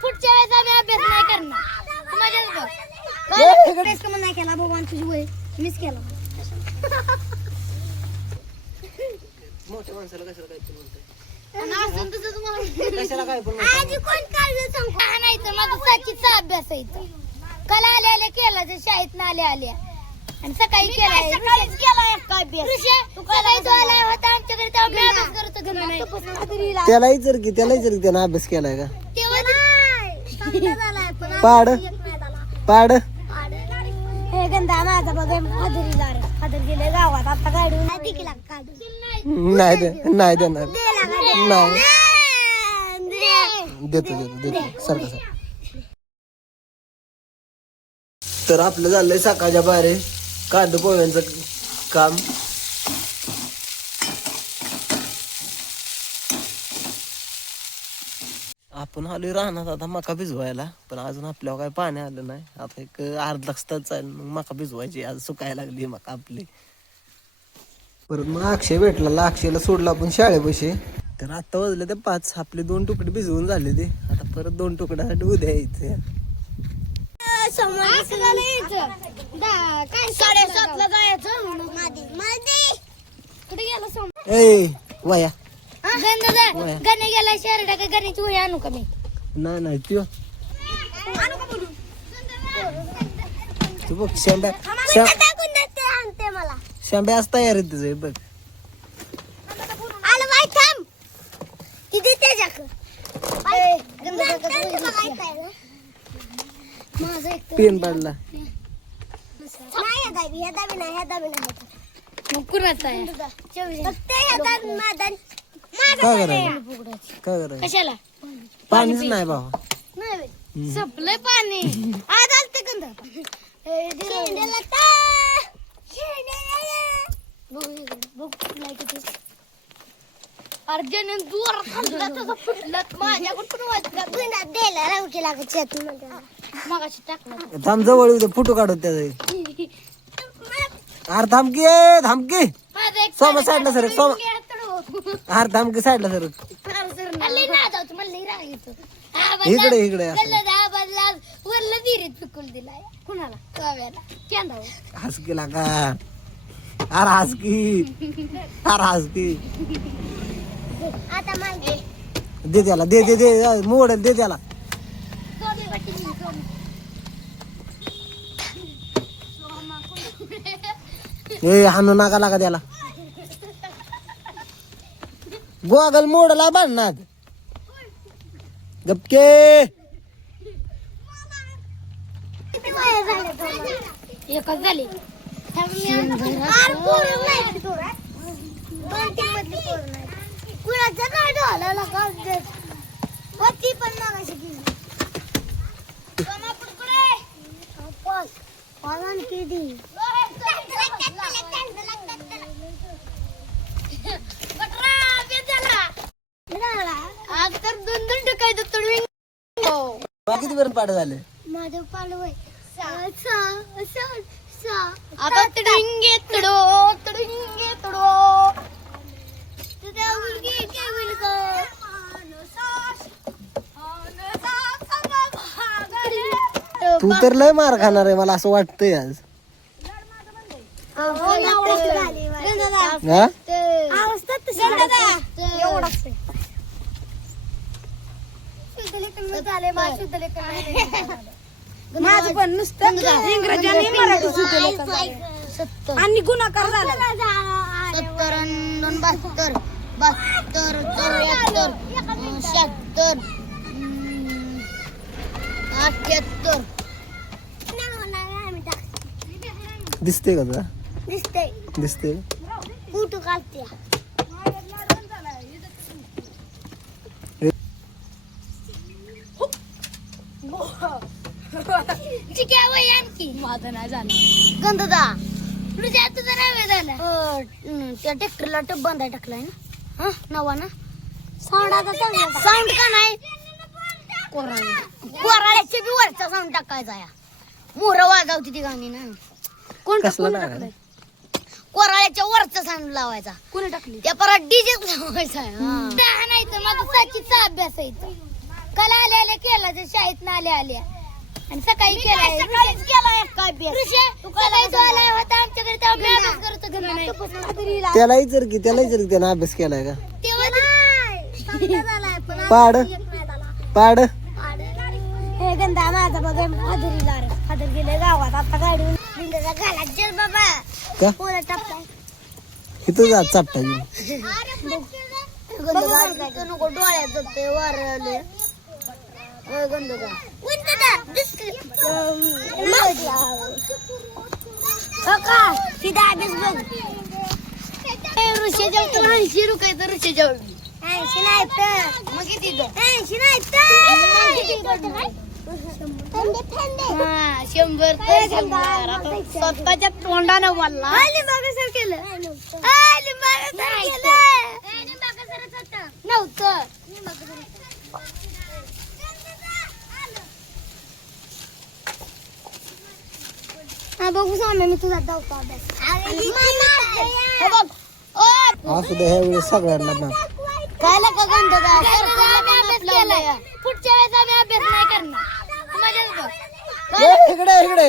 पुढच्या वेळेस आम्ही अभ्यास नाही करणार. नाही केला भगवान तुझी वय मिस केला. मोठ्या माणसाला कशाला काय पण म्हणतोय. कशाला काय पण आजी कोण काय सांग नाही तर माझा साचीचा अभ्यास आहे. काल आले आले केला जे शाळेत ना आले आले आणि सकाळी केलाय. सकाळीच केलाय काय अभ्यास. सकाळी तो आला होता आमच्याकडे तेव्हा मी अभ्यास करत होते. त्याला विचार की त्यानं अभ्यास केलाय का. तेव्हा पाड पाड हे गंधा माझा बघ हजरीला रे. हजर गेले गावात आता काढून नाही देणार नाही देतो सारखं सर. तर आपलं झालंय सकाळच्या बाहेर कांदा पोह्यांचं काम. आपण आलोय राहणार आता मका भिजवायला, पण अजून आपल्यावर काय पाणी आलं नाही. आता एक अर्धा तास चालेल मग मका भिजवायची. आज सुकायला लागली मका आपली. परत मग अक्षय भेटला, अक्षयला सोडला आपण शाळेपाशी. तर आता वाजले ते 5. आपले 2 तुकडे भिजवून झाले ते. आता परत 2 तुकड्यासाठी उद्या यायचं. 7:30ला जायचं. कुठे गेला वया गणे गेला शहर का गण्याची वही आणू का मी. नाही त्यो तू बघ शेंब्या शेंब्या आज तयार आहे तुझं बघ. पेन पडला कशाला पाणीच नाही बाबा. संपलंय पाणी. आज आलते गंध अर्जन दूर माझ्याकडून टाकलं. थांब जवळ उद्या फोटो काढत त्याचा. अरे थांबकी थांबकी सोमा साईडला सर सोमा. अरे थांबकी साईडला सर. इकडे इकडे वरला विहिरीत पिकूल दिलाय. कुणाला केंदा हस केला का. अरे हस की अरे हस की. आता दे त्याला दे दे दे मोडेल दे त्याला. ए हाणू नका लागा त्याला. गोगल मोडला बांधणार गपके. एकच झाली. कुणाचं काय ढोलाला ती पण मागाशी गेली. आज तर 2 टक्के तडवी. किती पर्यंत पाठ झाले. माझं पालू आहे आता तडविंगे तडो तडविंगे तडो. तू तर लय मार खाणार आहे मला असं वाटतंय आज. माझं पण नुसतं इंग्रजी आणि मराठी आणि गुणाकार झाला. 70 72 72 74 76 78. दिसते का तुला. दिसते फोटो काढते. माझं नाही झालं गंधदा. तुझ्या तुझं नाही झालं. त्या ट्रॅक्टरला टप बांधाय टाकलाय ना. हा नवा ना. साऊंड का नाही. कोराळ्याच्या बी वरचा साऊंड टाकायचा या. मोर वाजवती ती गाणी ना. कोण टाकलंय. कोराळ्याच्या वरचा साऊंड लावायचा. कोणी टाकली. त्या परत डीजे लावायचा. नाही तर माझा साचीचा अभ्यास आहे. काल आल्या केला ते शाळेत आल्या आल्या आणि सकाळी केलाय सकाळीच केलाय काय सकाळी तो आला होता आमच्याकडे तेव्हा मी अभ्यास करत होतो. त्यालाही जर की त्यानं अभ्यास केलाय का तेव्हा पाड पाड हे गंधा माझा बघा फादरीला फादर गेले गावात आता गाडून बिंदाचा घालात जर बाबा का पोरं टाकताय इथं जा चापटा घेऊन नको डोळ्यात जाते वारले सीधा अभ्यास बघ ऋषी जेवतो 80 रुपयाचं ऋषी जेवण 80 नाही तर मग किती 80 नाही तर 100 स्वतःच्या तोंडानं बोलला लिंबागसर केलं नव्हतं बघू सामे मी तुझा धावतो अभ्यास असू दे ह्या वेळेस सगळ्यांना ना काय लका गंध पुढच्या वेळेस आम्ही अभ्यास नाही करणार इकडे इकडे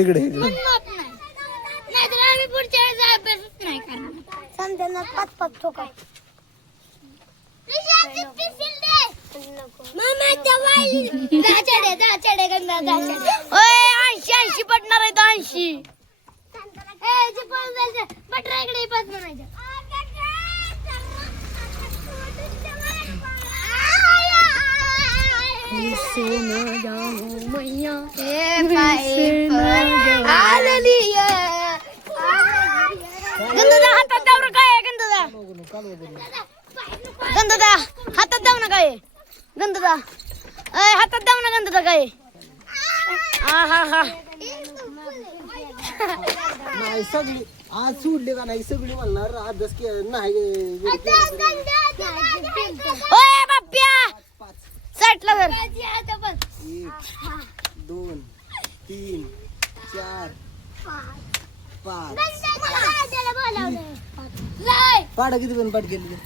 इकडे नाही तर आम्ही पुढच्या वेळेस अभ्यासच नाही करणार समजा 5-5 ठोका ऐंशी पडणार आहे 80 बटरा इकडे पाच म्हणायचं गंधदा हातात दावर काय गंधदा गंधदा हातात दाव ना काय गंधदा हातात दाव ना गंधदा काय नाही सगळी आज सोडले का नाही सगळी म्हणणार अभ्यास नाही ओय बाप्या साठला धर 1 2 3 4 5 पाड किती पण पाठ केली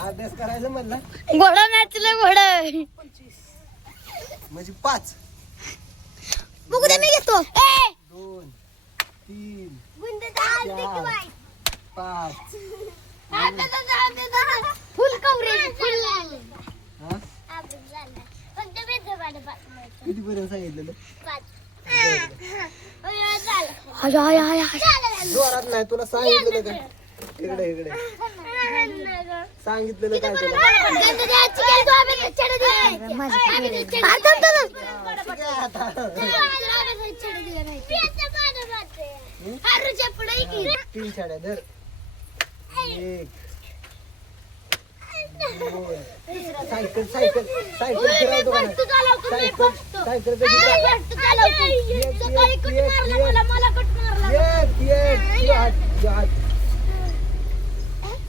अभ्यास करायला म्हणला घोडा नाचलं घोडा म्हणजे 5 बघू दे मी घेतो 2 3 4 5 फुल कवरेज फुल हा किती पर्यंत सांगितलेलं जोरात नाही तुला सांगितलेलं काय इकडे इकडे सांगितलेलं काय तुला तीन छड्या धर 1 सायकल सायकल सायकल फिरवतो का सायकल सायकल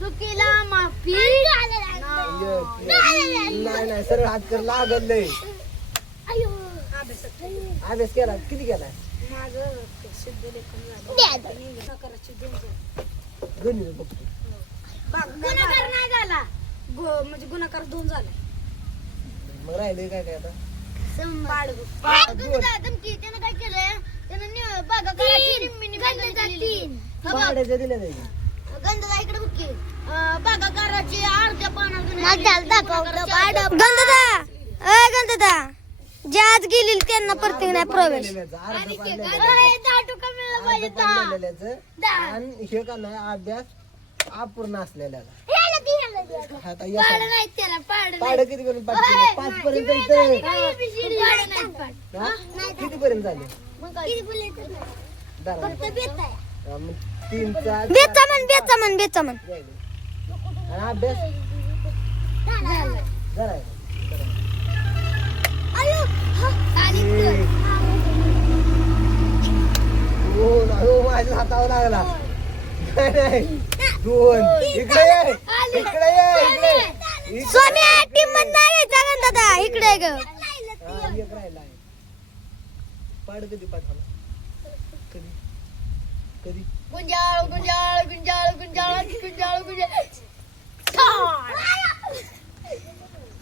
चुकीला माफी नाही नाही सरळ हात कर लागल लय अभ्यास केला किती केला गणित बघतो गुन्हागार नाही झाला म्हणजे गुन्हागार 2 झाला मग राहिले काय काय आता त्यानं काय केलंय त्यानं बागा करायची निम्मीनी भाड्याच्या दिल्या जाईल गंधदा इकडे बुकी बागाकाराची अर्ध्या पानात गंधदा जे आज गेली त्यांना प्रत्येक नाही प्रवेश आणि हे का नाही अभ्यास अपूर्ण असलेल्याला पाड किती पर्यंत पाठ केलं 5 पर्यंत किती पर्यंत झाले 3चा बेचा म्हण बेचा म्हण बेचा म्हण आणि अभ्यास जरा माझ्या हातावर लागला नाही 2 इकडे ये इकडे ये इकडे स्वामी टीम मध्ये नाही यायचा का दादा इकडे ग एक राहिला आहे पाड कधी पाठाला कधी कधी गुंजाळ गुंजाळ गुंजाळ गुंजाळ गुंजाळ गुंजाळ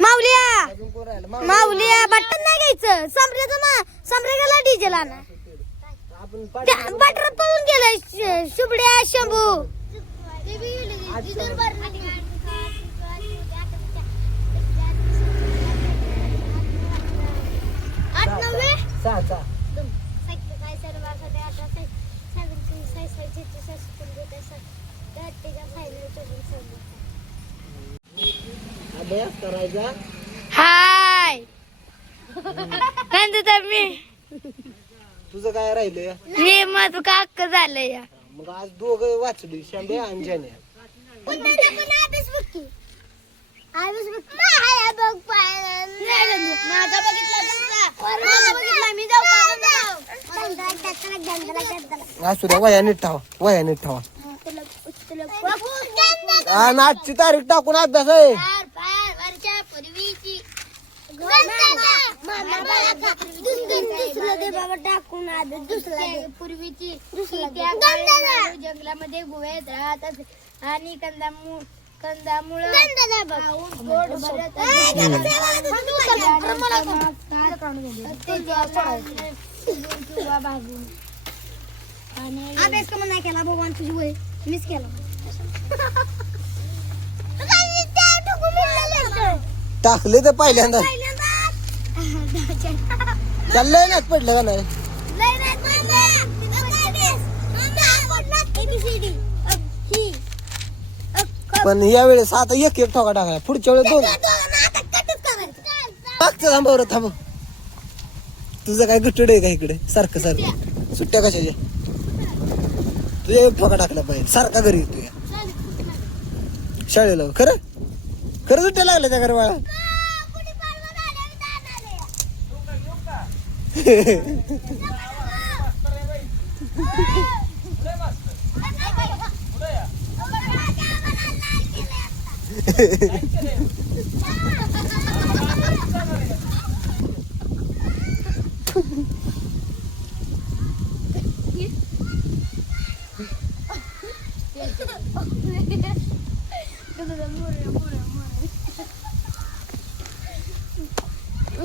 माऊलिया अजून कोण राहिला माऊलिया बटन नाही घ्यायचं समरे गेला डीजेल आणा आपण बटर पळून गेलाय शुभड्या शंभू सहा अभ्यास करायचा हाय नंतर तर मी तुझं काय राहिलं माझं काक झालंय या मग आज दोघं वाचली शांड्या आणि जाण्या असू द्या वया नीट ठेवा वया नीट ठेवा आणि आजची तारीख टाकून अभ्यास आहे पूर्वीची जंगलामध्ये गोव्यात राहत असे आणि कंदामुळे पोट भरत भागून आणि अभ्यास कमी नाही केला भगवान तुझी वय मिस केला टाकले तर पहिल्यांदा चाललंय ना पडलं का नाही पण या वेळेस आता एक एक ठोका टाकाय पुढच्या वेळेस 2 मागचं थांबवर थांब तुझं काय गटड आहे का इकडे सारखं सारखं सुट्ट्या कशाच्या तुझ्या एक ठोका टाकला पाहिजे सारखा घरी येतो या शाळेला खरं खरं सुट्ट्या लागल्या त्या घर बाळा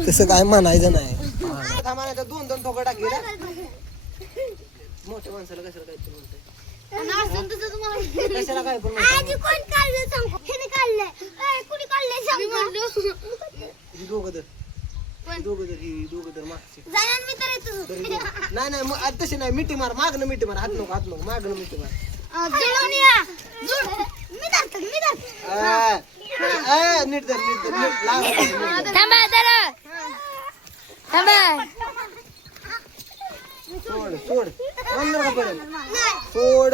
तसं काय म्हणायचं नाही म्हणायचं 2 ठोका टाकी ना मोठ्या माणसाला कशाला काय म्हणते कशाला काय पण दोघं मागचे नाही नाही तशी नाही मिठी मार मागणं मिठी मार हात नको मागणं मिठी मार नीट सोड सोड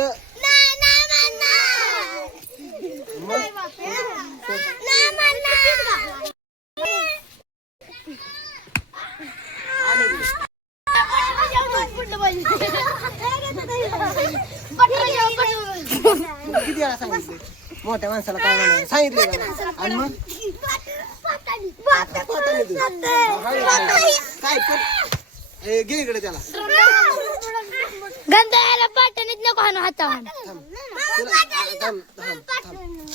किती वेळा सांगितले मोठ्या माणसाला काय म्हणायचं सांगितले का आणि मग काय घे इकडे त्याला गंधाला पाटणीत नको हाणू हातावर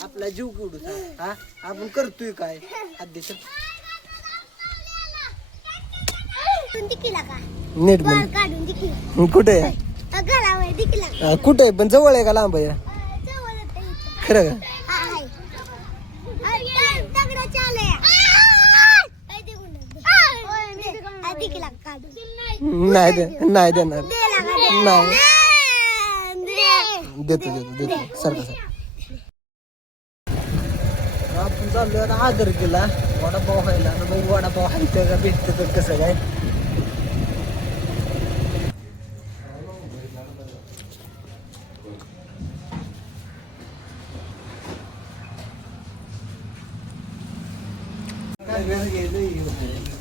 आपला जीव केवढू हा आपण करतोय काय अध्यक्ष नीट कुठे कुठे पण जवळ आहे का लांब आहे खरं का नाही देणार नाही देतो सारखं आपण चाललोय आता आदर केला वडापाव खायला आता मग वडापाव खायचं का भेटतं तर कसं काय सगळं गेलं